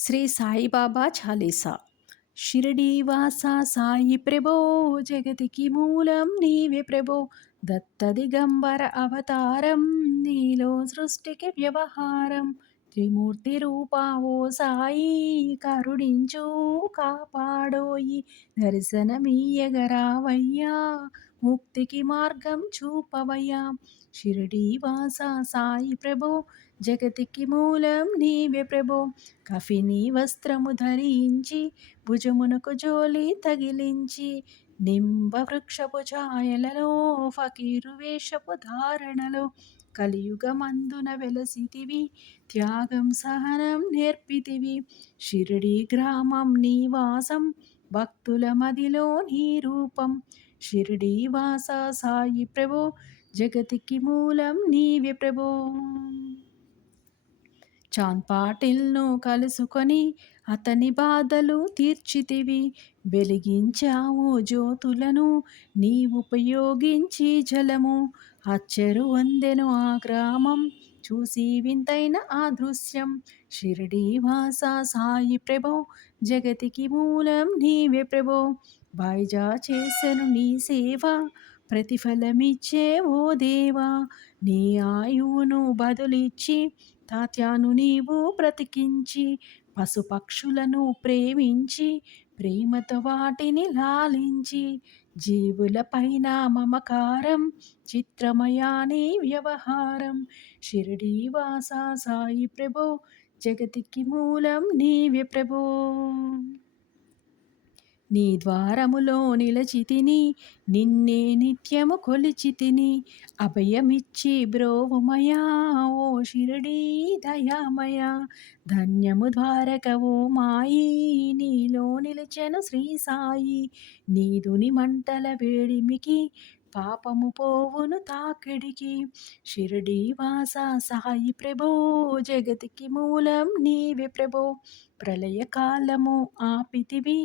శ్రీ సాయిబాబా చాలీసా. షిరిడీవాస సాయి ప్రభో జగతికి మూలం నీవే ప్రభో. దత్తదిగంబర అవతారం నీలో సృష్టికి వ్యవహారం. త్రిమూర్తి రూపావో సాయి కరుణించు కాపాడోయి. దర్శనమీయగరావయ్యా ముక్తికి మార్గం చూపవయ్యా. షిరిడీ వాసా సాయి ప్రభో జగతికి మూలం నీవే ప్రభో. కఫిని వస్త్రము ధరించి భుజమునకు జోలి తగిలించి నింబ వృక్షపు ఛాయలలో ఫకీరు వేషపు ధారణలో కలియుగమందున వెలసితివి త్యాగం సహనం నేర్పితివి. షిరిడి గ్రామం నీవాసం భక్తుల మదిలో నీ రూపం. షిరిడి వాస సాయి ప్రభో జగతికి మూలం నీవే ప్రభో. చాన్ పాటిల్ను కలుసుకొని అతని బాధలు తీర్చితివి. వెలిగించావు జ్యోతులను నీ ఉపయోగించి జలము. అచ్చరు వందెను ఆ గ్రామం చూసి వింతైన ఆ దృశ్యం. షిరిడి వాస సాయి ప్రభో జగతికి మూలం నీవే ప్రభో. బాయిజా చేసెను నీ సేవ. ప్రతిఫలమిచ్చే ఓ దేవా నీ ఆయువును బదులిచ్చి తాత్యాను నీవు బ్రతికించి పశుపక్షులను ప్రేమించి ప్రేమతో వాటిని లాలించి జీవులపైన మమకారం చిత్రమయాని వ్యవహారం. షిరిడీ వాసా సాయి ప్రభో జగతికి మూలం నీవే ప్రభో. నీ ద్వారములో నిలచితిని నిన్నే నిత్యము కొలిచితిని అభయమిచ్చి బ్రోవుమయా ఓ షిరడీ దయామయ. ధన్యము ద్వారకవో మాయి నీలో నిలిచెను శ్రీ సాయి. నీదుని మంటల వేడిమికి పాపము పోవును తాకిడికి. షిరడి వాస సాయి ప్రభో జగతికి మూలం నీవే ప్రభో. ప్రళయకాలము ఆపితివి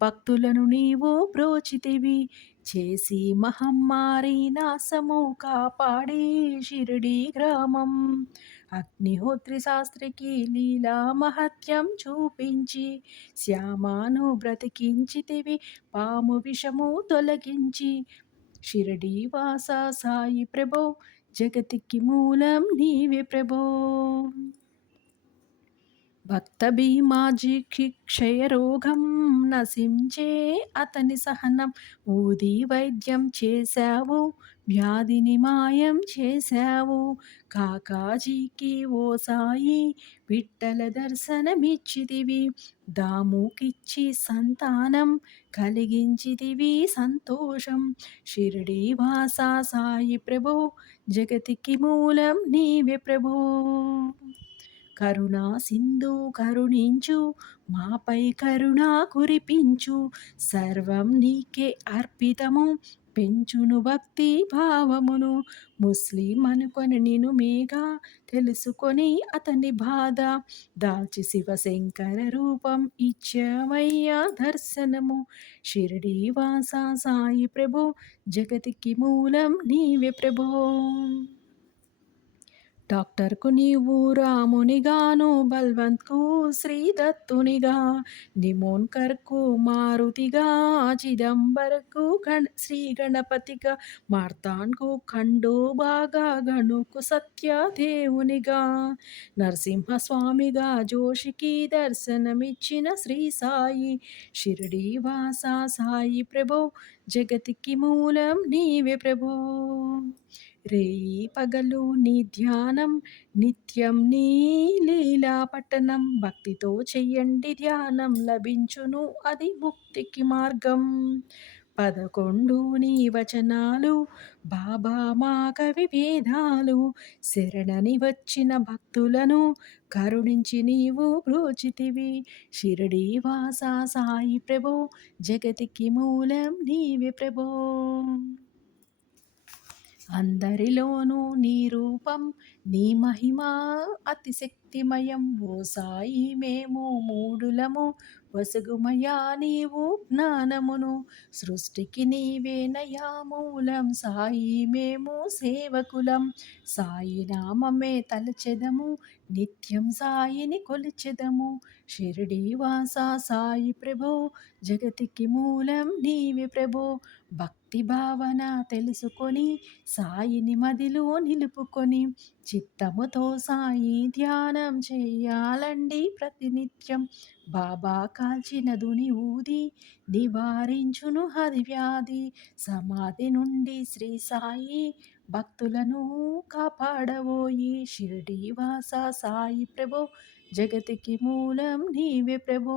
భక్తులను నీవు బ్రోచితివి. చేసి మహమ్మారి నాశము కాపాడి షిరిడి గ్రామం. అగ్నిహోత్రి శాస్త్రికి లీలా మహత్యం చూపించి శ్యామాను బ్రతికించితివి పాము విషము తొలగించి. షిరడి వాస సాయి ప్రభో జగతికి మూలం నీవే ప్రభో. భక్త భీమాజీకి క్షయరోగం నశించే అతని సహనం. ఊది వైద్యం చేశావు వ్యాధిని మాయం చేశావు. కాకాజీకి ఓ సాయి విట్టల దర్శనమిచ్చిదివి దాముకిచ్చి సంతానం కలిగించితివి సంతోషం. షిరిడి వాసా సాయి ప్రభు జగతికి మూలం నీవే ప్రభు. కరుణా సింధు కరుణించు మాపై కరుణా కురిపించు. సర్వం నీకే అర్పితము పెంచును భక్తి భావమును. ముస్లిం అనుకొని నేను మేఘా తెలుసుకొని అతని బాధ. దాల్చి శివశంకర రూపం ఇచ్చావయ్యా దర్శనము. షిరిడి వాస సాయి ప్రభు జగతికి మూలం నీవే ప్రభో. డాక్టర్కు నీవు రామునిగాను బల్వంత్కు శ్రీదత్తునిగా నిమోన్కర్కు మారుతిగా చిదంబరకు గణ శ్రీ గణపతిగా మార్తాన్కు బాగా గణుకు సత్యదేవునిగా. నరసింహస్వామిగా జోషికి దర్శనమిచ్చిన శ్రీ సాయి షిరిడి వాసా సాయి ప్రభో జగతికి మూలం నీవే ప్రభో. రేయి పగలు నీ ధ్యానం నిత్యం నీ లీలా పట్టణం భక్తితో చెయ్యండి ధ్యానం లభించును అది ముక్తికి మార్గం. పదకొండు నీ వచనాలు బాబా మా కవి వేదాలు. శరణని వచ్చిన భక్తులను కరుణించి నీవు బ్రోచితివి. షిరడి వాసా సాయి ప్రభో జగతికి మూలం నీవి ప్రభో. అందరిలోనూ నీ రూపం నీ మహిమా అతిశక్తిమయం. ఓ సాయి మేము మూడులము వసుగుమయా నీవు జ్ఞానమును సృష్టికి నీవేనయా మూలం. సాయి మేము సేవకులం. సాయి నామమే తలచెదము నిత్యం సాయిని కొలిచెదము. షిరిడి వాసా సాయి ప్రభో జగతికి మూలం నీవే ప్రభో. భక్తి భావన తెలుసుకొని సాయిని మదిలో నిలుపుకొని చిత్తముతో సాయి ధ్యానం చేయాలండి ప్రతినిత్యం. బాబా కాల్చిన దుని ఊది నివారించును హరి వ్యాధి. సమాధి నుండి శ్రీ సాయి భక్తులను కాపాడబోయి షిరిడి వాస సాయి ప్రభు జగతికి మూలం నీవే ప్రభో.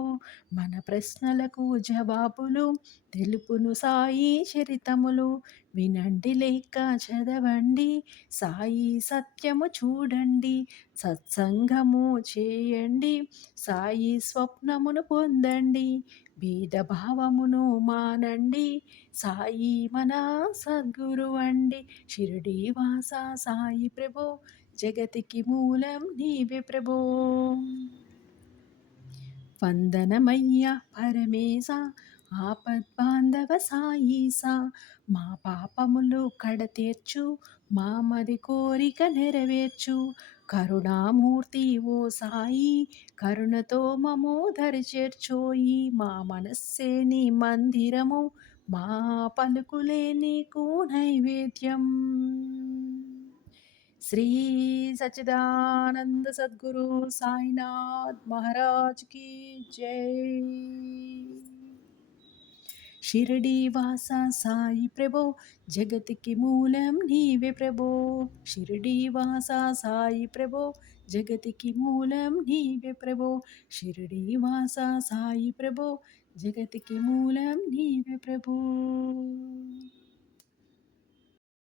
మన ప్రశ్నలకు జవాబులు తెలుపును సాయి చరితములు. వినండి లేక చదవండి సాయి సత్యము చూడండి సత్సంగము చేయండి సాయి స్వప్నమును పొందండి భేదభావమును మానండి సాయి మన సద్గురు అండి షిరిడి వాస సాయి ప్రభో. జగతికి మూలం నీవే ప్రభో. వందనమయ్య పరమేశ ఆపద్బాంధవ సాయిసా మా పాపములు కడతీర్చు మా మది కోరిక నెరవేర్చు. కరుణామూర్తి ఓ సాయి కరుణతో మము చేర్చోయి మా మనస్సే నీ మందిరము మా పలుకులే నీకు నైవేద్యం. శ్రీ సచిదానంద సద్గురు సాయినాథ్ మహారాజ్ కీ జై. షిరడి వాస సాయి ప్రభో జగతికి మూలం నీవే ప్రభో. షిరడి వాస సాయి ప్రభో జగతికి మూలం నీవే ప్రభో. షిరడి వాస సాయి ప్రభో జగతికి మూలం నీవే ప్రభో.